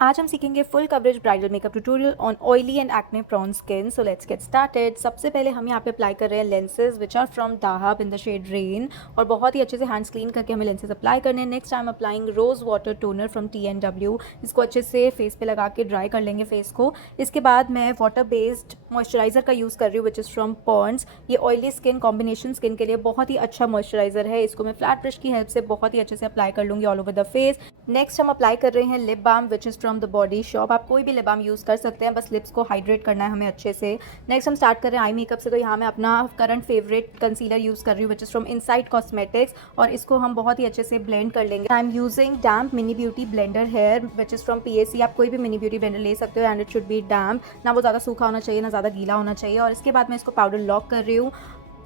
आज हम सीखेंगे full coverage bridal makeup tutorial on oily and acne prone skin. So let's get started. सबसे पहले हम यहाँ पे अप्लाई कर रहे हैं lenses which are from Dahab in the shade rain, और बहुत ही अच्छे से हैंड्स क्लीन करके हमें लेंसेज अप्लाई करने हैं। Next I am applying rose water toner from TNW। इसको अच्छे से फेस पे लगा के ड्राई कर लेंगे फेस को। इसके बाद मैं वाटर बेस्ड मॉइस्चराइजर का यूज़ कर रही हूँ विच इज़ फ्रॉम पॉन्ड्स। ये ऑयली स्किन कॉम्बिनेशन स्किन के लिए बहुत ही अच्छा मॉइस्चराइजर है। इसको मैं फ्लैट ब्रश की हेल्प से बहुत ही अच्छे से अप्लाई कर लूँगी all over the face. Next हम अप्लाई कर रहे हैं lip balm which is from the Body Shop. आप कोई भी लिप बाम यूज़ कर सकते हैं, बस लिप्स को हाइड्रेट करना है हमें अच्छे से। नेक्स्ट हम स्टार्ट कर रहे हैं आई मेकअप से। तो यहाँ मैं अपना करंट फेवरेट कंसीलर यूज़ कर रही हूँ विच इज़ फ्रॉम इनसाइड कॉस्मेटिक्स, और इसको हम बहुत ही अच्छे से ब्लेंड कर लेंगे। I am using damp mini beauty blender here which is from PAC। आप कोई भी मिनी ब्यूटी ब्लेंडर ले सकते हो एंड इट शुड बी डैम्प, ना वो ज़्यादा सूखा होना चाहिए ना ज़्यादा गीला होना चाहिए। और इसके बाद मैं इसको पाउडर लॉक कर रही हूँ।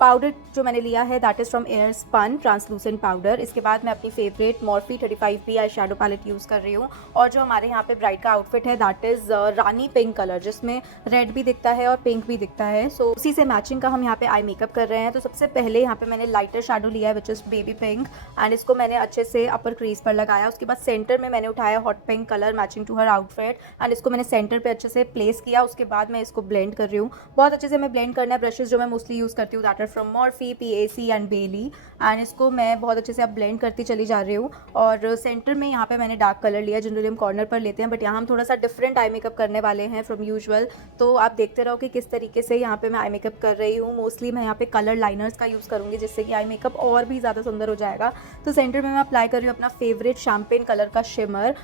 पाउडर जो मैंने लिया है that is from Airspun translucent powder. इसके बाद मैं अपनी favourite Morphe 35B eye shadow palette use कर रही हूँ। और जो हमारे यहाँ पे ब्राइड का आउटफिट है that is Rani pink colour, जिसमें रेड भी दिखता है और पिंक भी दिखता है। सो उसी से मैचिंग का हम यहाँ पे आई मेकअप कर रहे हैं। तो सबसे पहले यहाँ पे मैंने लाइटर शेडो लिया है which is baby pink, and इसको मैंने अच्छे से अपर क्रीज पर लगाया। उसके बाद सेंटर में मैंने उठाया hot pink colour matching to her outfit, and इसको मैंने सेंटर पे अच्छे से प्लेस किया। उसके बाद मैं इसको ब्लेंड कर रही हूँ। बहुत अच्छे से मैं ब्लेंड करना है। ब्रशेज जो मैं मोस्टली यूज़ करती हूँ that are from Morphe, PAC and बेली, एंड इसको मैं बहुत अच्छे से अब ब्लेंड करती चली जा रही हूँ। और सेंटर में यहाँ पे मैंने डार्क कलर लिया, जनरली हम कॉर्नर पर लेते हैं, बट यहाँ हम थोड़ा सा डिफरेंट आई मेकअप करने वाले हैं फ्रॉम यूजुअल। तो आप देखते रहो कि किस तरीके से यहाँ पे मैं आई मेकअप कर रही हूँ। मोस्टली मैं यहाँ पे कलर लाइनर्स का यूज़ करूँगी जिससे कि आई मेकअप और भी ज़्यादा सुंदर हो जाएगा। तो सेंटर में मैं अप्लाई कर रही हूँ अपना फेवरेट शैम्पेन कलर का शिमर।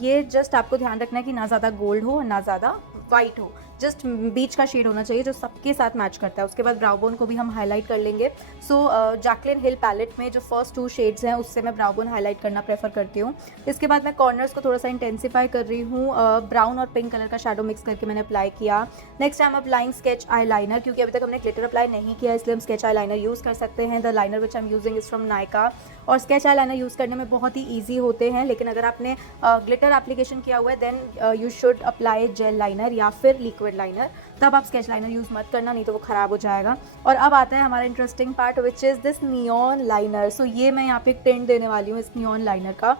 ये जस्ट आपको ध्यान रखना है कि ना ज़्यादा गोल्ड हो ना ज़्यादा वाइट हो, जस्ट बीच का शेड होना चाहिए जो सबके साथ मैच करता है। उसके बाद ब्राउ बोन को भी हम हाईलाइट कर लेंगे। सो जैकलिन हिल पैलेट में जो फर्स्ट 2 शेड्स हैं उससे मैं ब्राउ बोन हाईलाइट करना प्रेफर करती हूँ। इसके बाद मैं कॉर्नर्स को थोड़ा सा इंटेंसीफाई कर रही हूँ। ब्राउन और पिंक कलर का शेडो मिक्स करके मैंने अप्लाई किया। Next I am applying sketch eye liner, क्योंकि अभी तक हमने ग्लिटर अप्लाई नहीं किया इसलिए हम स्केच आई लाइनर यूज़ कर सकते हैं। The liner which I am using is from Nykaa. और स्केच आई लाइनर यूज़ करने में बहुत ही ईजी होते हैं, लेकिन अगर आपने ग्लिटर एप्लीकेशन किया हुआ है then you should apply gel liner या फिर लिक्विड लाइनर, तब आप स्केच लाइनर यूज़ मत करना, नहीं तो वो ख़राब हो जाएगा। और अब आता है हमारा interesting part which is this neon liner. So ये मैं यहाँ पे एक टेंट देने वाली हूँ इस नियॉन लाइनर का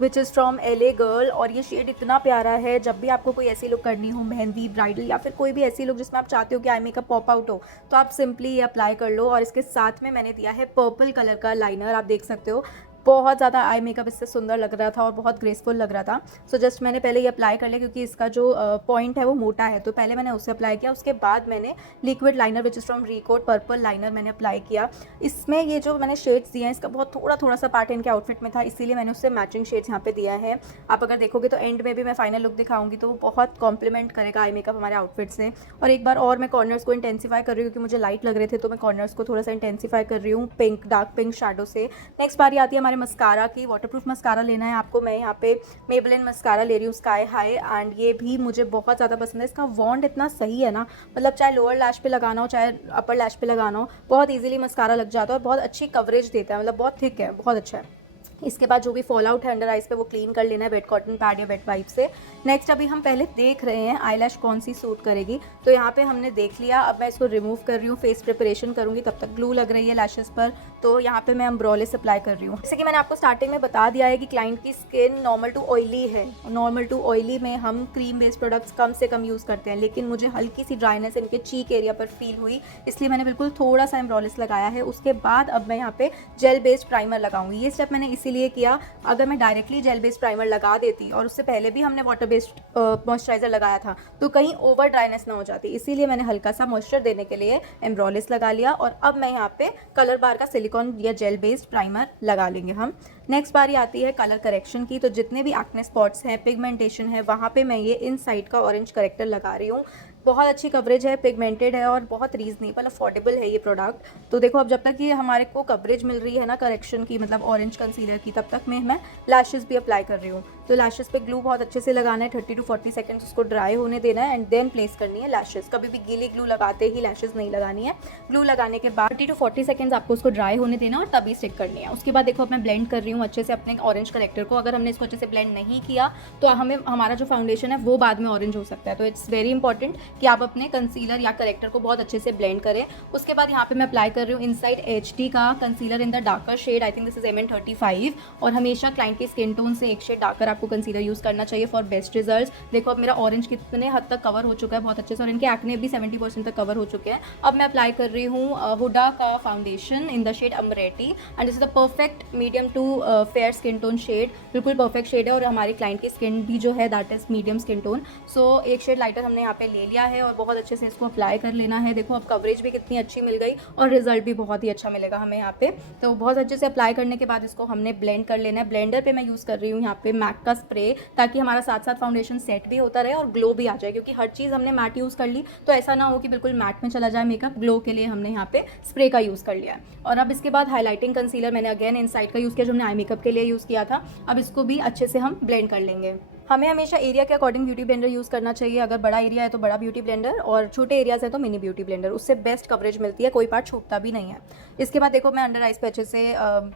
विच इज़ फ्रॉम LA गर्ल। और ये शेड इतना प्यारा है, जब भी आपको कोई ऐसी लुक करनी हो, मेहंदी, ब्राइडल या फिर कोई भी ऐसी लुक जिसमें आप चाहते हो कि आई मेकअप पॉप आउट हो, तो आप सिंपली ये अप्लाई कर लो। और इसके साथ में मैंने दिया है पर्पल कलर का लाइनर, आप देख सकते हो बहुत ज़्यादा आई मेकअप इससे सुंदर लग रहा था और बहुत ग्रेसफुल लग रहा था। सो जस्ट मैंने पहले ये अप्लाई कर लिया क्योंकि इसका जो पॉइंट है वो मोटा है, तो पहले मैंने उसे अप्लाई किया। उसके बाद मैंने liquid liner which is from Recode purple liner मैंने अप्लाई किया। इसमें ये जो मैंने शेड्स दिए हैं इसका बहुत थोड़ा सा पार्ट इनके आउटफिट में था, इसीलिए मैंने उससे मैचिंग शेड्स यहाँ पे दिया है। आप अगर देखोगे तो एंड में भी मैं फाइनल लुक दिखाऊंगी तो वो बहुत कॉम्प्लीमेंट करेगा आई मेकअप हमारे आउटफिट से। और एक बार और मैं कॉर्नर्स को इंटेंसीफाई कर रही हूँ क्योंकि मुझे लाइट लग रहे थे, तो मैं कॉर्नर्स को थोड़ा सा इंटेंसीफाई कर रही हूँ पिंक, डार्क पिंक शेडो से। नेक्स्ट बारी आती है हमारे मस्कारा की। वाटरप्रूफ मस्कारा लेना है आपको। मैं यहाँ पे मेबेलिन मस्कारा ले रही हूँ स्काई हाई, एंड ये भी मुझे बहुत ज़्यादा पसंद है। इसका वॉन्ड इतना सही है ना, मतलब चाहे लोअर लैश पे लगाना हो चाहे अपर लैश पे लगाना हो, बहुत इजीली मस्कारा लग जाता है और बहुत अच्छी कवरेज देता है, मतलब बहुत थिक है, बहुत अच्छा है। इसके बाद जो भी फॉल आउट है अंडर आइज पे वो क्लीन कर लेना है वेट कॉटन पैड या वेट वाइप से। नेक्स्ट अभी हम पहले देख रहे हैं आईलैश कौन सी सूट करेगी, तो यहाँ पे हमने देख लिया। अब मैं इसको रिमूव कर रही हूँ, फेस प्रिपरेशन करूँगी, तब तक ग्लू लग रही है लैशेस पर, तो यहाँ पे मैं अम्ब्रोलिस अप्लाई कर रही हूँ। जैसे कि मैंने आपको स्टार्टिंग में बता दिया है कि क्लाइंट की स्किन नॉर्मल टू ऑयली है। नॉर्मल टू ऑयली में हम क्रीम बेस्ड प्रोडक्ट्स कम से कम यूज़ करते हैं, लेकिन मुझे हल्की सी ड्राइनेस इनके चीक एरिया पर फील हुई, इसलिए मैंने बिल्कुल थोड़ा सा एम्ब्रोलिस लगाया है। उसके बाद अब मैं यहाँ पे जेल बेस्ड प्राइमर लगाऊंगी। ये स्टेप मैंने इसीलिए किया, अगर मैं डायरेक्टली जेल बेस्ड प्राइमर लगा देती और उससे पहले भी हमने वाटर बेस्ड मॉइस्चराइजर लगाया था तो कहीं ओवर ड्राइनेस ना हो जाती, इसीलिए मैंने हल्का सा मॉइस्चर देने के लिए एम्ब्रोलिस लगा लिया। और अब मैं यहाँ पे कलर बार का सिलिकॉन या जेल बेस्ड प्राइमर लगा लेंगे हम। नेक्स्ट बारी आती है कलर करेक्शन की। तो जितने भी एक्ने स्पॉट्स हैं, पिगमेंटेशन है, वहाँ पे मैं ये इन साइड का ऑरेंज करेक्टर लगा रही हूँ। बहुत अच्छी कवरेज है, पिगमेंटेड है और बहुत रीजनेबल अफोर्डेबल है ये प्रोडक्ट। तो देखो अब जब तक ये हमारे को कवरेज मिल रही है ना करेक्शन की, मतलब ऑरेंज कंसीलर की, तब तक मैं लैशेस भी अप्लाई कर रही हूँ। तो लैशेस पे ग्लू बहुत अच्छे से लगाना है, 30 to 40 सेकंड्स उसको ड्राई होने देना है एंड देन प्लेस करनी है लैशेस। कभी भी गीली ग्लू लगाते ही लैशेस नहीं लगानी है। ग्लू लगाने के बाद 30 to 40 सेकंड्स आपको उसको ड्राई होने देना और तभी स्टिक करनी है। उसके बाद देखो अब मैं ब्लेंड कर रही हूँ अच्छे से अपने ऑरेंज करेक्टर को। अगर हमने इसको अच्छे से ब्लेंड नहीं किया तो हमें हमारा जो फाउंडेशन है वो बाद में ऑरेंज हो सकता है, तो इट्स वेरी इंपॉर्टेंट कि आप अपने कंसीलर या करेक्टर को बहुत अच्छे से ब्लेंड करें। उसके बाद यहाँ पे मैं अप्लाई कर रही हूँ इनसाइड HD का concealer in the darker shade, I think this is MN35। और हमेशा क्लाइंट के स्किन टोन से एक शेड डार्कर आपको कंसीलर यूज़ करना चाहिए फॉर बेस्ट रिजल्ट। देखो अब मेरा ऑरेंज कितने हद तक कवर हो चुका है, बहुत अच्छे से, और इनके एक्ने भी 70% तक कवर हो चुके हैं। अब मैं अप्लाई कर रही हूँ हुडा का foundation in the shade amaretti, and this is the perfect medium to fair skin tone shade, बिल्कुल परफेक्ट शेड है। और हमारी क्लाइंट की स्किन भी जो है that is medium skin tone. So एक शेड लाइटर हमने यहाँ पे ले लिया है और बहुत अच्छे से इसको अप्लाई कर लेना है। देखो अब कवरेज भी कितनी अच्छी मिल गई और रिजल्ट भी बहुत ही अच्छा मिलेगा हमें यहाँ पे। तो बहुत अच्छे से अप्लाई करने के बाद इसको हमने ब्लेंड कर लेना है। ब्लेंडर पे मैं यूज़ कर रही हूँ यहाँ पे मैक का स्प्रे, ताकि हमारा साथ साथ फाउंडेशन सेट भी होता रहे और ग्लो भी आ जाए, क्योंकि हर चीज़ हमने मैट यूज़ कर ली तो ऐसा ना हो कि बिल्कुल मैट में चला जाए मेकअप। ग्लो के लिए हमने यहाँ पे स्प्रे का यूज़ कर लिया है। और अब इसके बाद हाईलाइटिंग कंसीलर मैंने अगेन इनसाइड का यूज़ किया, जो हमने आई मेकअप के लिए यूज़ किया था। अब इसको भी अच्छे से हम ब्लेंड कर लेंगे। हमें हमेशा एरिया के अकॉर्डिंग ब्यूटी ब्लेंडर यूज़ करना चाहिए। अगर बड़ा एरिया है तो बड़ा ब्यूटी ब्लेंडर, और छोटे एरियाज है तो मिनी ब्यूटी ब्लेंडर, उससे बेस्ट कवरेज मिलती है, कोई पार्ट छूटता भी नहीं है। इसके बाद देखो मैं अंडर आइज पे अच्छे से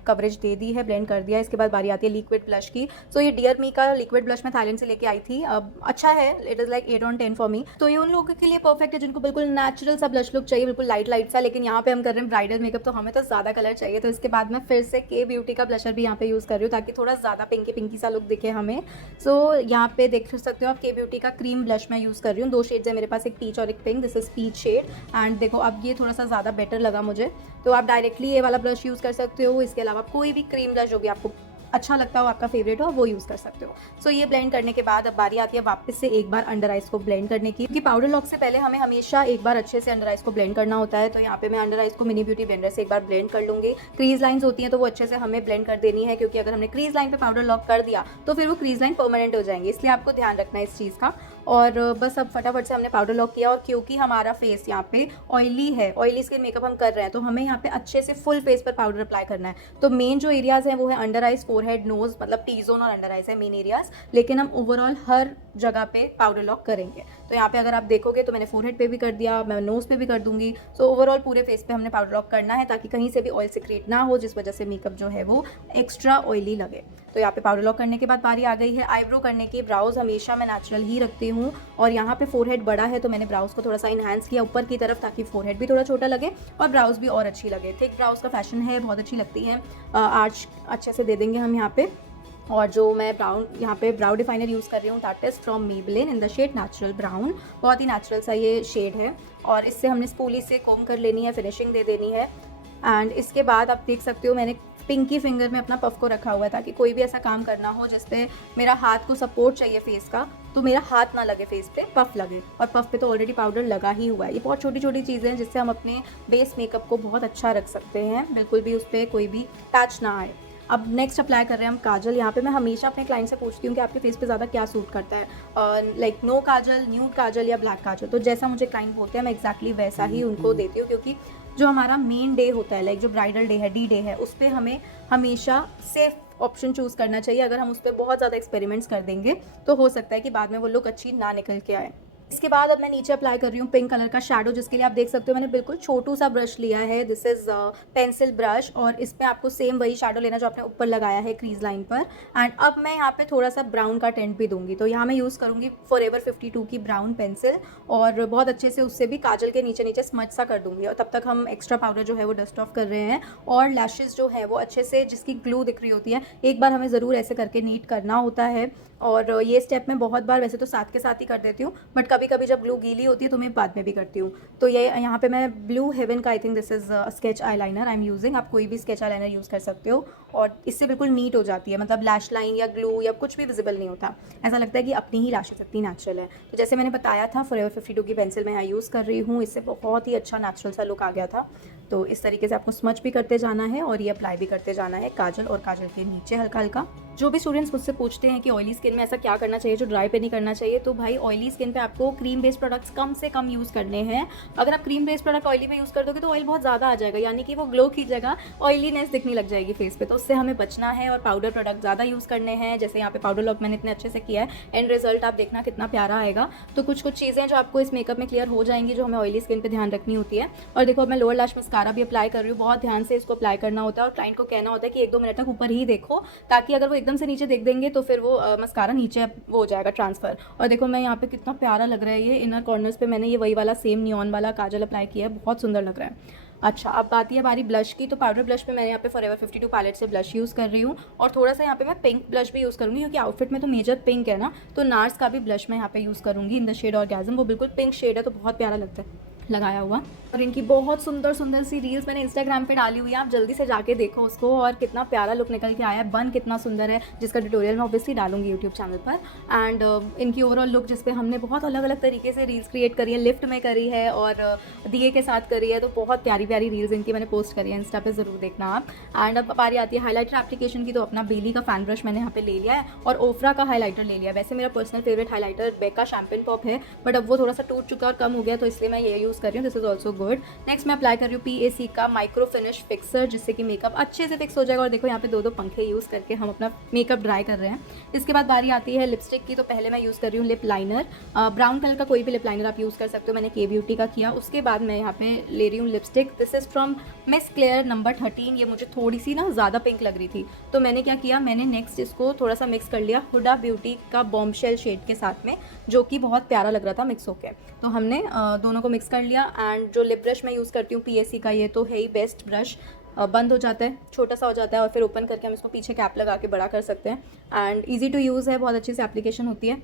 कवरेज दे दी है, ब्लेंड कर दिया। इसके बाद बारी आती है लिक्विड ब्लश की। सो ये डियर मी का लिक्विड ब्लश मैं थाईलैंड से लेके आई थी। अच्छा है, it is like 8 on 10 for me. तो ये उन लोगों के लिए परफेक्ट है जिनको बिल्कुल नेचुरल सा ब्लश लुक चाहिए, बिल्कुल लाइट लाइट सा। लेकिन यहाँ पे हम कर रहे हैं ब्राइडल मेकअप, तो हमें तो ज़्यादा कलर चाहिए। तो इसके बाद मैं फिर से के ब्यूटी का ब्लशर भी यहाँ पे यूज़ कर रही हूँ, ताकि थोड़ा ज़्यादा पिंकी पिंकी सा लुक दिखे हमें। सो यहाँ पे देख सकते हो आप, के ब्यूटी का क्रीम ब्लश मैं यूज़ कर रही हूँ। 2 शेड्स है मेरे पास, एक पीच और एक pink. This is peach shade. And देखो अब ये थोड़ा सा ज़्यादा बेटर लगा मुझे, तो आप डायरेक्टली ये वाला ब्लश यूज़ कर सकते हो। इसके अलावा कोई भी क्रीम ब्लश जो भी आपको अच्छा लगता हो, आपका फेवरेट हो, वो यूज़ कर सकते हो। सो ये ब्लेंड करने के बाद अब बारी आती है वापस से एक बार अंडर आइज को ब्लेंड करने की, क्योंकि पाउडर लॉक से पहले हमें हमेशा एक बार अच्छे से अंडर आइज को ब्लेंड करना होता है। तो यहाँ पे मैं अंडर आइज को मिनी ब्यूटी ब्लेंडर से एक बार ब्लेंड कर लूँगी। क्रीज लाइन्स होती हैं तो वो अच्छे से हमें ब्लेंड कर देनी है, क्योंकि अगर हमने क्रीज लाइन पे पाउडर लॉक कर दिया तो फिर वो क्रीज लाइन परमानेंट हो जाएंगे, इसलिए आपको ध्यान रखना है इस चीज़ का। और बस अब फटाफट से हमने पाउडर लॉक किया। और क्योंकि हमारा फेस यहाँ पे ऑयली है, ऑयली स्किन मेकअप हम कर रहे हैं, तो हमें यहाँ पे अच्छे से फुल फेस पर पाउडर अप्लाई करना है। तो मेन जो एरियाज हैं वो है अंडर आइज, फोरहेड, नोज, मतलब टी जोन और अंडर आइज है मेन एरियाज। लेकिन हम ओवरऑल हर जगह पे पाउडर लॉक करेंगे। तो यहाँ पे अगर आप देखोगे तो मैंने फोरहेड पे भी कर दिया, मैं नोज पे भी कर दूंगी। सो ओवरऑल पूरे फेस पे हमने पाउडर लॉक करना है, ताकि कहीं से भी ऑयल सिक्रेट ना हो, जिस वजह से मेकअप जो है वो एक्स्ट्रा ऑयली लगे। तो यहाँ पे पाउडर लॉक करने के बाद बारी आ गई है आईब्रो करने की। ब्राउज हमेशा मैं नेचुरल ही रखती हूँ, और यहाँ पे फोरहेड बड़ा है तो मैंने ब्राउज को थोड़ा सा इन्हांस किया ऊपर की तरफ, ताकि फोरहेड भी थोड़ा छोटा लगे और ब्राउज भी और अच्छी लगे। थिक ब्राउज का फैशन है, बहुत अच्छी लगती है। आर्च अच्छे से दे देंगे हम यहाँ पे। और जो मैं ब्राउन यहाँ पे ब्राउ डिफाइनर यूज़ कर रही हूँ, that is from Maybelline in the shade natural brown. बहुत ही नेचुरल सा ये शेड है, और इससे हमने स्पूली से कोम कर लेनी है, फिनिशिंग दे देनी है। एंड इसके बाद आप देख सकते हो मैंने पिंकी फिंगर में अपना पफ को रखा हुआ है, ताकि कोई भी ऐसा काम करना हो जिसपे मेरा हाथ को सपोर्ट चाहिए फेस का, तो मेरा हाथ ना लगे फेस पे, पफ लगे। और पफ पे तो ऑलरेडी पाउडर लगा ही हुआ है। ये बहुत छोटी छोटी चीज़ें हैं जिससे हम अपने बेस मेकअप को बहुत अच्छा रख सकते हैं, बिल्कुल भी उस पर कोई भी टच ना आए। अब नेक्स्ट अप्लाई कर रहे हैं हम काजल। यहाँ पे मैं हमेशा अपने क्लाइंट से पूछती हूँ कि आपके फेस पे ज़्यादा क्या सूट करता है, लाइक नो काजल, न्यूड काजल या ब्लैक काजल। तो जैसा मुझे क्लाइंट बोलते हैं मैं एक्जैक्टली वैसा ही उनको देती हूँ, क्योंकि जो हमारा मेन डे होता है, लाइक जो ब्राइडल डे है, डी डे है, उस पर हमें हमेशा सेफ ऑप्शन चूज़ करना चाहिए। अगर हम उस पर बहुत ज़्यादा एक्सपेरिमेंट्स कर देंगे तो हो सकता है कि बाद में वो लुक अच्छी ना निकल के आए। इसके बाद अब मैं नीचे अप्लाई कर रही हूँ पिंक कलर का शैडो, जिसके लिए आप देख सकते हो मैंने बिल्कुल छोटू सा ब्रश लिया है। दिस इज़ पेंसिल ब्रश, और इस पर आपको सेम वही शैडो लेना जो आपने ऊपर लगाया है क्रीज लाइन पर। एंड अब मैं यहाँ पे थोड़ा सा ब्राउन का टेंट भी दूंगी। तो यहाँ मैं यूज़ करूँगी फॉरएवर 52 की ब्राउन पेंसिल, और बहुत अच्छे से उससे भी काजल के नीचे नीचे स्मच सा कर दूंगी। और तब तक हम एक्स्ट्रा पाउडर जो है वो डस्ट ऑफ कर रहे हैं। और लैशेज़ जो है वो अच्छे से, जिसकी ग्लू दिख रही होती है, एक बार हमें ज़रूर ऐसे करके नीट करना होता है। और ये स्टेप मैं बहुत बार वैसे तो साथ के साथ ही कर देती हूँ, बट कभी कभी जब ग्लू गीली होती है तो मैं बाद में भी करती हूँ। तो ये यहाँ पे मैं ब्लू हेवन का, आई think this is sketch eye liner I am using. आप कोई भी स्केच आई लाइनर यूज़ कर सकते हो, और इससे बिल्कुल नीट हो जाती है, मतलब लैश लाइन या ग्लू या कुछ भी विजिबल नहीं होता। ऐसा लगता है कि अपनी ही लैशेस इतनी नेचुरल है। तो जैसे मैंने बताया था, फॉरएवर 52 की पेंसिल मैं यहाँ यूज़ कर रही हूँ। इससे बहुत ही अच्छा नेचुरल सा लुक आ गया था। तो इस तरीके से आपको स्मच भी करते जाना है और ये अप्लाई भी करते जाना है काजल और काजल के नीचे हल्का हल्का। जो भी स्टूडेंट्स मुझसे पूछते हैं कि ऑयली स्किन में ऐसा क्या करना चाहिए जो ड्राई पे नहीं करना चाहिए, तो भाई ऑयली स्किन पे आपको क्रीम बेस्ड प्रोडक्ट्स कम से कम यूज़ करने हैं। अगर आप क्रीम बेस्ड प्रोडक्ट ऑयली में यूज़ कर दोगे तो ऑयल बहुत ज़्यादा आ जाएगा, यानी कि वो ग्लो की जगह ऑयलीनेस दिखने लग जाएगी फेस पे। तो उससे हमें बचना है और पाउडर प्रोडक्ट ज़्यादा यूज़ करने हैं। जैसे यहाँ पे पाउडर लॉक मैंने इतने अच्छे से किया है, एंड रिजल्ट आप देखना कितना प्यारा आएगा। तो कुछ कुछ चीज़ें जो आपको इस मेकअप में क्लियर हो जाएंगी, जो हमें ऑयली स्किन पर ध्यान रखनी होती है। और देखो मैं लोअर लैश मस्कारा मस्कारा भी अप्लाई कर रही हूँ, बहुत ध्यान से इसको अप्लाई करना होता है और क्लाइंट को कहना होता है कि 1-2 मिनट तक ऊपर ही देखो, ताकि अगर वो एकदम से नीचे देख देंगे तो फिर वो मस्कारा नीचे वो हो जाएगा ट्रांसफ़र। और देखो मैं यहाँ पे कितना प्यारा लग रहा है ये इनर कॉर्नर्स पे मैंने ये वही वाला सेम नियॉन वाला काजल अप्लाई किया है, बहुत सुंदर लग रहा है। अच्छा, अब आती है बारी ब्लश की। तो पाउडर ब्लश पे मैंने यहाँ पे फॉरएवर 52 पैलेट से ब्लश यूज़ कर रही हूँ और थोड़ा सा यहाँ पे मैं पिंक ब्लश भी यूज़ करूँगी, क्योंकि आउटफिट में तो मेजर पिंक है ना, तो नार्स का भी ब्लश मैं यहाँ पे यूज़ करूँगी इन द शेड ऑर्गेज़म। वो बिल्कुल पिंक शेड है तो बहुत प्यारा लगता है लगाया हुआ। और इनकी बहुत सुंदर सुंदर सी रील्स मैंने इंस्टाग्राम पे डाली हुई है, आप जल्दी से जाके देखो उसको। और कितना प्यारा लुक निकल के आया है, बन कितना सुंदर है, जिसका ट्यूटोरियल मैं ऑब्वियसली डालूंगी यूट्यूब चैनल पर। एंड इनकी ओवरऑल लुक जिस पे हमने बहुत अलग अलग तरीके से रील्स क्रिएट करी है, लिफ्ट में करी है और दिए के साथ करी है, तो बहुत प्यारी प्यारी रील्स इनकी मैंने पोस्ट करी है, इंस्टा पे ज़रूर देखना आप। एंड अब बारी आती है हाईलाइटर एप्लीकेशन की। तो अपना बेली का फैन ब्रश मैंने यहाँ पे ले लिया है और ओफ्रा का हाईलाइटर ले लिया। वैसे मेरा पर्सनल फेवरेट हाईलाइटर बेका शैम्पेन पॉप है, बट अब वो थोड़ा सा टूट चुका और कम हो गया, तो इसलिए मैं ये यूज़ कर रही हूँ। This is also good. Next मैं अप्लाई कर रही हूँ PAC का माइक्रो फिनिश फिक्सर, जिससे कि मेकअप अच्छे से फिक्स हो जाएगा। और देखो यहाँ पे 2-2 पंखे यूज़ करके हम अपना मेकअप ड्राई कर रहे हैं। इसके बाद बारी आती है लिपस्टिक की। तो पहले मैं यूज़ कर रही हूँ लिप लाइनर, ब्राउन कलर का कोई भी लिप लाइनर आप यूज़ कर सकते हो, मैंने K ब्यूटी का किया। उसके बाद मैं यहाँ पे ले रही हूँ lipstick, this is from miss clear number 13। ये मुझे थोड़ी सी ना ज़्यादा पिंक लग रही थी, तो मैंने क्या किया, मैंने नेक्स्ट इसको थोड़ा सा मिक्स कर लिया हुडा ब्यूटी का बॉम्बशेल शेड के साथ में, जो कि बहुत प्यारा लग रहा था मिक्स होके। तो हमने दोनों को मिक्स कर लिया। एंड जो लिप ब्रश मैं यूज़ करती हूँ PAC का, ये तो है ही बेस्ट ब्रश, बंद हो जाता है, छोटा सा हो जाता है और फिर ओपन करके हम इसको पीछे कैप लगा के बड़ा कर सकते हैं। एंड ईजी टू यूज़ है, बहुत अच्छी से एप्लीकेशन होती है।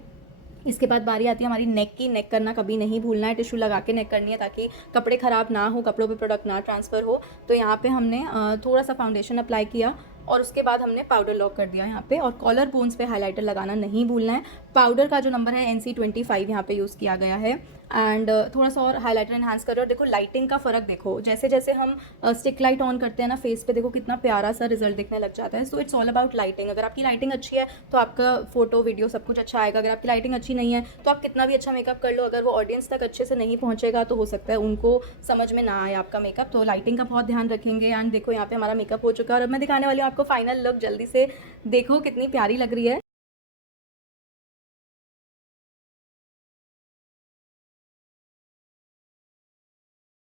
इसके बाद बारी आती है हमारी नेक की। नेक करना कभी नहीं भूलना है, टिश्यू लगा के नेक करनी है, ताकि कपड़े ख़राब ना हो, कपड़ों पे प्रोडक्ट ना ट्रांसफ़र हो। तो यहाँ पे हमने थोड़ा सा फाउंडेशन अप्लाई किया और उसके बाद हमने पाउडर लॉक कर दिया यहाँ पे। और कॉलर बोन्स पे हाइलाइटर लगाना नहीं भूलना है। पाउडर का जो नंबर है NC25 यहाँ पे यूज़ किया गया है। एंड थोड़ा सा और हाइलाइटर एनहांस कर रहे हो। और देखो लाइटिंग का फ़र्क देखो, जैसे जैसे हम स्टिक लाइट ऑन करते हैं ना फेस पे, देखो कितना प्यारा सा रिजल्ट दिखने लग जाता है। So it's all about lighting. अगर आपकी लाइटिंग अच्छी है तो आपका फोटो वीडियो सब कुछ अच्छा आएगा। अगर आपकी लाइटिंग अच्छी नहीं है तो आप कितना भी अच्छा मेकअप कर लो, अगर वो ऑडियंस तक अच्छे से नहीं पहुँचेगा तो हो सकता है उनको समझ में ना आए आपका मेकअप। तो लाइटिंग का बहुत ध्यान रखेंगे। एंड देखो यहाँ पे हमारा मेकअप हो चुका है और अब मैं दिखाने वाली हूँ आपको फाइनल लुक। जल्दी से देखो कितनी प्यारी लग रही है।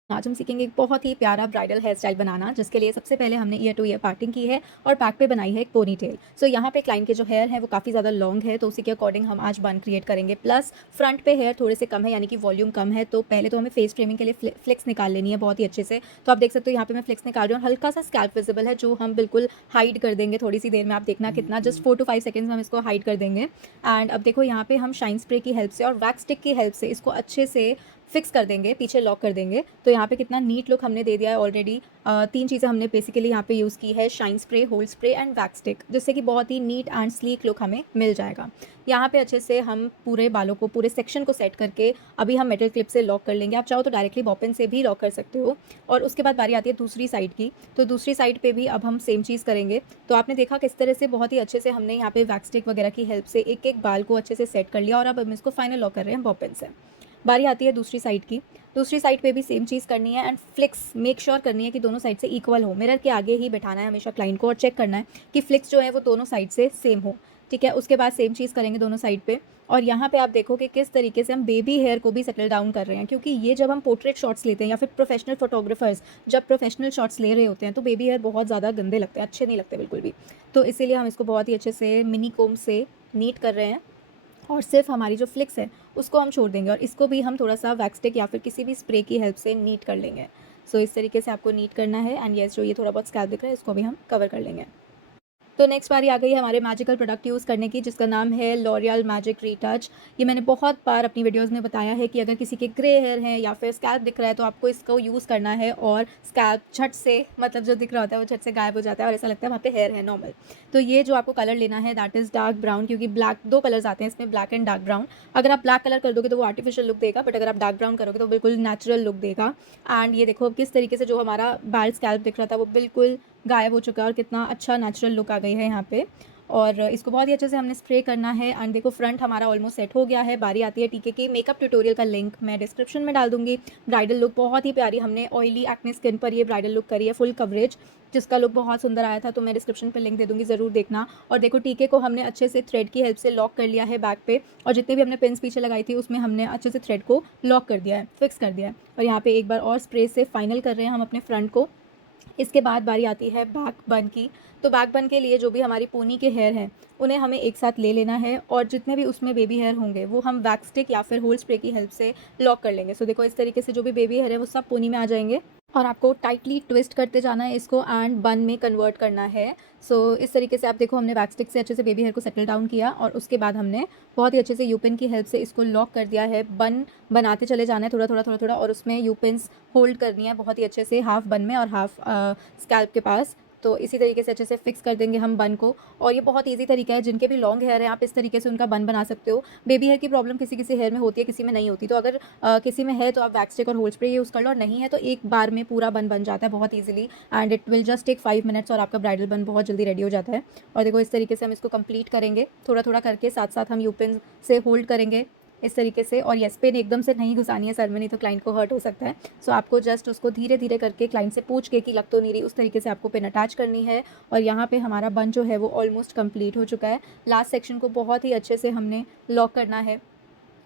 आज हम सीखेंगे एक बहुत ही प्यारा ब्राइडल हेयर स्टाइल बनाना, जिसके लिए सबसे पहले हमने ईयर टू ईयर पार्टिंग की है और बैक पे बनाई है एक पोनी टेल। सो यहाँ पे क्लाइंट के जो हेयर है वो काफ़ी ज़्यादा लॉन्ग है, तो उसी के अकॉर्डिंग हम आज बन क्रिएट करेंगे। प्लस फ्रंट पे हेयर थोड़े से कम है, यानी कि वॉल्यूम कम है, तो पहले तो हमें फेस फ्रेमिंग के लिए फ्लेक्स निकाल लेनी है बहुत ही अच्छे से। तो आप देख सकते हो यहाँ पे मैं फ्लेक्स निकाल रही हूँ और हल्का सा स्कैल्प विजिबल है, जो हम बिल्कुल हाइड कर देंगे थोड़ी सी देर में। आप देखना कितना, जस्ट 4 to 5 सेकेंड्स में हम इसको हाइड कर देंगे। एंड अब देखो यहाँ पे हम शाइन स्प्रे की हेल्प से और वैक्स स्टिक की हेल्प से इसको अच्छे से फिक्स कर देंगे, पीछे लॉक कर देंगे। तो यहाँ पे कितना नीट लुक हमने दे दिया है ऑलरेडी। 3 चीज़ें हमने बेसिकली यहाँ पे यूज़ की है, shine spray, hold spray and wax stick, जिससे कि बहुत ही नीट एंड स्लीक लुक हमें मिल जाएगा। यहाँ पे अच्छे से हम पूरे बालों को, पूरे सेक्शन को सेट करके अभी हम मेटल क्लिप से लॉक कर लेंगे। आप चाहो तो डायरेक्टली बॉपिन से भी लॉक कर सकते हो। और उसके बाद बारी आती है दूसरी साइड की। तो दूसरी साइड पे भी अब हम सेम चीज़ करेंगे। तो आपने देखा किस तरह से बहुत ही अच्छे से हमने यहाँ पे वैक्स स्टिक वगैरह की हेल्प से एक एक बाल को अच्छे से सेट कर लिया और अब हम इसको फाइनल लॉक कर रहे हैं बॉपिन से। बारी आती है दूसरी साइड की। दूसरी साइड पे भी सेम चीज़ करनी है एंड फ्लिक्स मेक श्योर करनी है कि दोनों साइड से इक्वल हो। मिरर के आगे ही बैठाना है हमेशा क्लाइंट को और चेक करना है कि फ्लिक्स जो है वो दोनों साइड से सेम हो। ठीक है, उसके बाद सेम चीज़ करेंगे दोनों साइड पे। और यहाँ पे आप देखो कि किस तरीके से हम बेबी हेयर को भी सेटल डाउन कर रहे हैं, क्योंकि ये जब हम पोर्ट्रेट शॉट्स लेते हैं या फिर प्रोफेशनल फोटोग्राफर्स जब प्रोफेशनल शॉट्स ले रहे होते हैं तो बेबी हेयर बहुत ज़्यादा गंदे लगते हैं, अच्छे नहीं लगते बिल्कुल भी। तो इसीलिए हम इसको बहुत ही अच्छे से मिनी कोम से नीट कर रहे हैं और सिर्फ हमारी जो फ्लिक्स है उसको हम छोड़ देंगे और इसको भी हम थोड़ा सा वैक्स स्टिक या फिर किसी भी स्प्रे की हेल्प से नीट कर लेंगे। सो इस तरीके से आपको नीट करना है। एंड येस, जो ये थोड़ा बहुत स्कैल्प दिख रहा है इसको भी हम कवर कर लेंगे। तो नेक्स्ट बारी आ गई है हमारे मैजिकल प्रोडक्ट यूज़ करने की, जिसका नाम है लॉरियल मैजिक रीटच। ये मैंने बहुत बार अपनी वीडियोस में बताया है कि अगर किसी के ग्रे हेयर हैं या फिर स्कैल्प दिख रहा है तो आपको इसको यूज़ करना है और स्कैल्प झट से, मतलब जो दिख रहा होता है वो झट से गायब हो जाता है और ऐसा लगता है वहाँ पे हेयर है नॉर्मल। तो ये जो आपको कलर लेना है दैट इज़ डार्क ब्राउन, क्योंकि ब्लैक 2 कलर्स आते हैं इसमें, ब्लैक एंड डार्क ब्राउन। अगर आप ब्लैक कलर कर दोगे तो वो आर्टिफिशियल लुक देगा, बट अगर आप डार्क ब्राउन करोगे तो बिल्कुल नेचुरल लुक देगा। एंड ये देखो किस तरीके से जो हमारा बाल स्कैल्प दिख रहा था वो बिल्कुल गायब हो चुका है और कितना अच्छा नेचुरल लुक आ गई है यहाँ पे। और इसको बहुत ही अच्छे से हमने स्प्रे करना है। एंड देखो फ्रंट हमारा ऑलमोस्ट सेट हो गया है। बारी आती है टीके की। मेकअप ट्यूटोरियल का लिंक मैं डिस्क्रिप्शन में डाल दूँगी। ब्राइडल लुक बहुत ही प्यारी हमने ऑयली एक्ने स्किन पर ये ब्राइडल लुक करी है, फुल कवरेज, जिसका लुक बहुत सुंदर आया था। तो मैं डिस्क्रिप्शन पे लिंक दे दूँगी, ज़रूर देखना। और देखो टीके को हमने अच्छे से थ्रेड की हेल्प से लॉक कर लिया है बैक पे, और जितने भी हमने पिन्स पीछे लगाई थी उसमें हमने अच्छे से थ्रेड को लॉक कर दिया है, फिक्स कर दिया है। और यहाँ पे एक बार और स्प्रे से फाइनल कर रहे हैं हम अपने फ्रंट को। इसके बाद बारी आती है बैक बन की। तो बैक बन के लिए जो भी हमारी पोनी के हेयर हैं उन्हें हमें एक साथ ले लेना है, और जितने भी उसमें बेबी हेयर होंगे वो हम वैक्स स्टिक या फिर होल स्प्रे की हेल्प से लॉक कर लेंगे। सो देखो इस तरीके से जो भी बेबी हेयर है वो सब पोनी में आ जाएंगे, और आपको टाइटली ट्विस्ट करते जाना है इसको एंड बन में कन्वर्ट करना है। सो इस तरीके से आप देखो हमने वैक्स स्टिक से अच्छे से बेबी हेयर को सेटल डाउन किया, और उसके बाद हमने बहुत ही अच्छे से यूपिन की हेल्प से इसको लॉक कर दिया है। बन बनाते चले जाना है थोड़ा थोड़ा थोड़ा थोड़ा, और उसमें यूपिन्स होल्ड करनी है बहुत ही अच्छे से, हाफ बन में और हाफ स्कैल्प के पास। तो इसी तरीके से अच्छे से फिक्स कर देंगे हम बन को। और ये बहुत इजी तरीका है, जिनके भी लॉन्ग हेयर है आप इस तरीके से उनका बन बना सकते हो। बेबी हेयर की प्रॉब्लम किसी किसी हेयर में होती है, किसी में नहीं होती। तो अगर किसी में है तो आप वैक्स स्टिक और होल स्प्रे यूज़ कर लो, और नहीं है तो एक बार में पूरा बन बन जाता है बहुत easily, and it will just take 5 minutes और आपका ब्राइडल बन बहुत जल्दी रेडी हो जाता है। और देखो इस तरीके से हम इसको कंप्लीट करेंगे थोड़ा थोड़ा करके, साथ साथ हम यूपिन से होल्ड करेंगे इस तरीके से। और येस पेन एकदम से नहीं घुसानी है सर में, नहीं तो क्लाइंट को हर्ट हो सकता है। सो आपको जस्ट उसको धीरे धीरे करके क्लाइंट से पूछ के कि लग तो नहीं रही, उस तरीके से आपको पिन अटैच करनी है। और यहाँ पे हमारा बन जो है वो ऑलमोस्ट कंप्लीट हो चुका है। लास्ट सेक्शन को बहुत ही अच्छे से हमने लॉक करना है।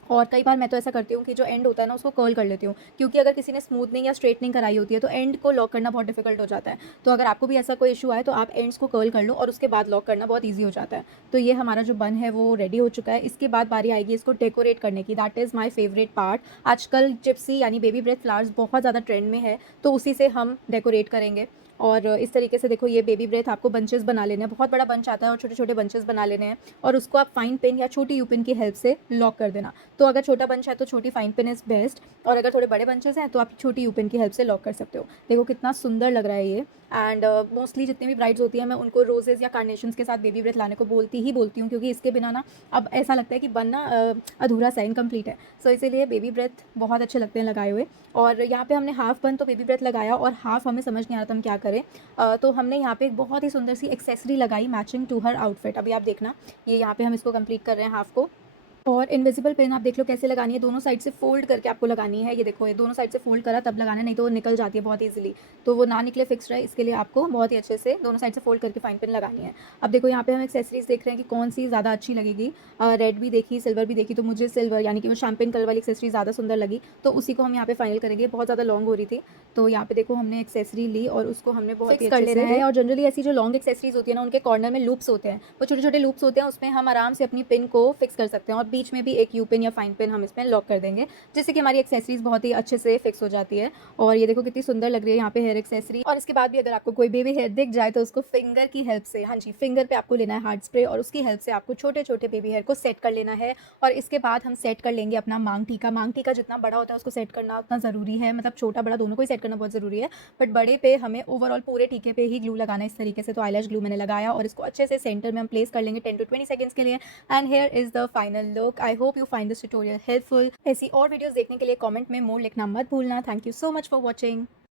और कई बार मैं तो ऐसा करती हूँ कि जो एंड होता है ना उसको कर्ल कर लेती हूँ, क्योंकि अगर किसी ने स्मूथनिंग या स्ट्रेटनिंग कराई होती है तो एंड को लॉक करना बहुत डिफिकल्ट हो जाता है। तो अगर आपको भी ऐसा कोई इशू आए तो आप एंड्स को कर्ल कर लो, और उसके बाद लॉक करना बहुत ईजी हो जाता है। तो ये हमारा जो बन है वो रेडी हो चुका है। इसके बाद बारी आएगी इसको डेकोरेट करने की। That is my favourite part. आजकल जिप्सी यानी बेबी ब्रेथ फ्लावर्स बहुत ज़्यादा ट्रेंड में है, तो उसी से हम डेकोरेट करेंगे। और इस तरीके से देखो ये बेबी ब्रेथ आपको बंचेस बना लेने हैं, बहुत बड़ा बंच आता है और छोटे छोटे बंचेस बना लेने हैं, और उसको आप फाइन पिन या छोटी यू पिन की हेल्प से लॉक कर देना। तो अगर छोटा बंच है तो छोटी फाइन पिन इज़ बेस्ट, और अगर थोड़े बड़े बंचेस हैं तो आप छोटी यू पिन की हेल्प से लॉक कर सकते हो। देखो कितना सुंदर लग रहा है ये। एंड मोस्टली जितनी भी ब्राइड्स होती हैं मैं उनको रोजेज़ या कार्नेशंस के साथ बेबी ब्रेथ लाने को बोलती हूँ, क्योंकि इसके बिना ना अब ऐसा लगता है कि बनना अधूरा सा, इनकम्प्लीट है। सो इसीलिए बेबी ब्रेथ बहुत अच्छे लगते हैं लगाए हुए। और यहाँ पे हमने हाफ बन तो बेबी ब्रेथ लगाया, और हाफ हमें समझ नहीं आ रहा था हम क्या करें। तो हमने यहाँ पे एक बहुत ही सुंदर सी एक्सेसरी लगाई मैचिंग टू हर आउटफिट। अभी आप देखना, ये यहाँ पे हम इसको कंप्लीट कर रहे हैं हाफ को। और इनविजिबल पिन आप देख लो कैसे लगानी है, दोनों साइड से फोल्ड करके आपको लगानी है। ये देखो ये दोनों साइड से फोल्ड करा तब लगाना है, नहीं तो वो निकल जाती है बहुत इजीली। तो वो ना निकले फिक्स रहे इसके लिए आपको बहुत ही अच्छे से दोनों साइड से फोल्ड करके फाइन पिन लगानी है। अब देखो यहाँ पे हम एक्सेसरीज देख रहे हैं कि कौन सी ज़्यादा अच्छी लगेगी। रेड भी देखी, सिल्वर भी देखी, तो मुझे सिल्वर यानी कि वो शैम्पेन कलर वाली एक्सेसरी ज़्यादा सुंदर लगी, तो उसी को हम यहाँ पे फाइनल करेंगे। बहुत ज़्यादा लॉन्ग हो रही थी, तो यहाँ पे देखो हमने एक्सेसरी ली और उसको हमने बहुत ही कर लेना है। और जनरली ऐसी जो लॉन्ग एक्सेसरीज होती है ना उनके कॉर्नर में लूप्स होते हैं, वो छोटे छोटे लूप्स होते हैं, उसमें हम आराम से अपनी पिन को फिक्स कर सकते हैं। और बीच में भी एक यू पिन या फाइन पिन हम इसमें लॉक कर देंगे, जिससे कि हमारी एक्सेसरीज बहुत ही अच्छे से फिक्स हो जाती है। और ये देखो कितनी सुंदर लग रही है यहाँ पे हेयर एक्सेसरी। और इसके बाद भी अगर आपको कोई बेबी हेयर दिख जाए तो उसको फिंगर की हेल्प से, हाँ जी, फिंगर पे आपको लेना है हार्ड स्प्रे, और उसकी हेल्प से आपको छोटे छोटे बेबी हेयर को सेट कर लेना है। और इसके बाद हम सेट कर लेंगे अपना मांग टीका। मांग टीका जितना बड़ा होता है उसको सेट करना उतना ज़रूरी है, मतलब छोटा बड़ा दोनों को ही सेट करना बहुत ज़रूरी है, बट बड़े पे हमें ओवरऑल पूरे टीके पे ही ग्लू लगाना है इस तरीके से। तो आईलैश ग्लू मैंने लगाया और इसको अच्छे से सेंटर में हम प्लेस कर लेंगे 10 to 20 सेकंड्स के लिए। And here is the final look. I hope you find this tutorial helpful. ऐसी और वीडियोस देखने के लिए कमेंट में मोर लिखना मत भूलना। Thank you so much for watching.